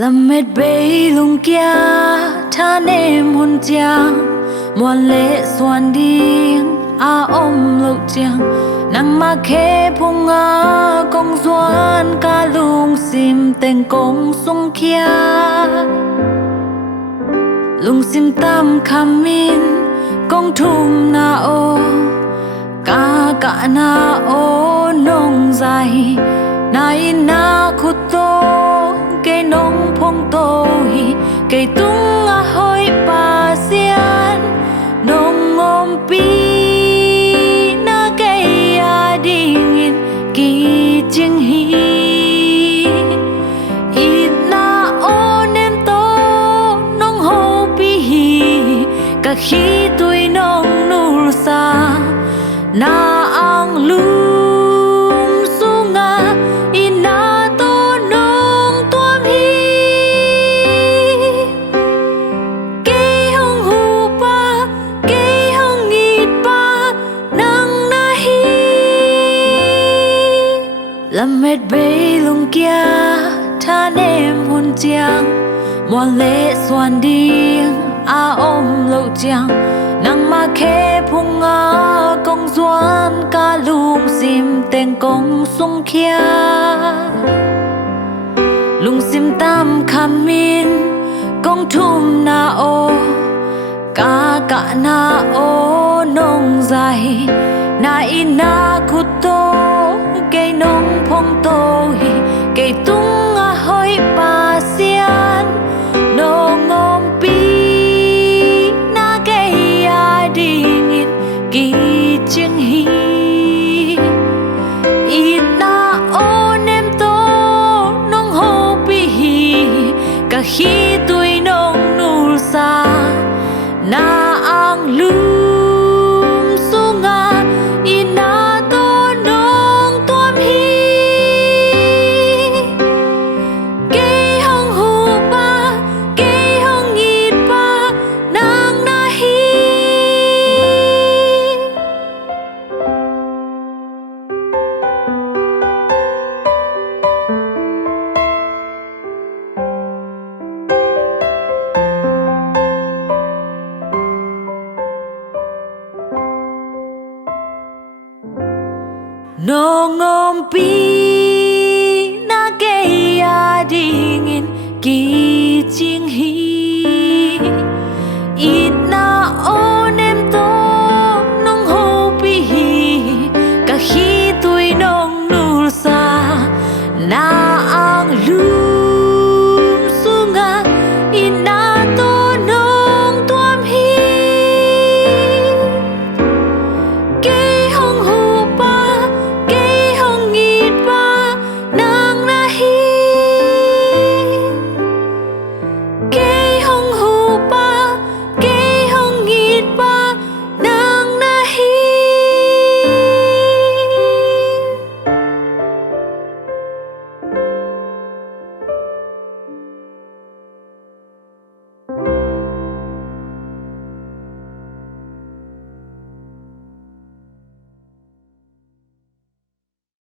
Làm mệt bể lung kia tha nêm hôn chàng muôn lệ xoan điên ôm lâu chàng nắng mà khê phung công doan ca lung sim tên công sung kia lung sim tam khamin công thum na ô cả na ô nông dài nai na khu tô cây nông phong tô hi cây tung hoi pa xian nông ôm pi na cây dingin ki ching hi in na o nem to nông ho pi hi cả khi tôi nông nul sa na ang lu làm mệt bể lung kia tha nêm hôn chàng muôn lệ xoan điên ôm lâu chàng nắng mà khê phung công doan ca lung sim tên công sung kia lung sim tam khamin công thum na ô cả na ô nông dài na ina khu tô cây nông phong tô hi cây tung hoi pa xian nông ôm pi na cây dingin ki ching hi in na o nem to nông ho pi hi cả khi tôi nông nul sa na ang lu nông ôm pi na cây dingin ki ching hi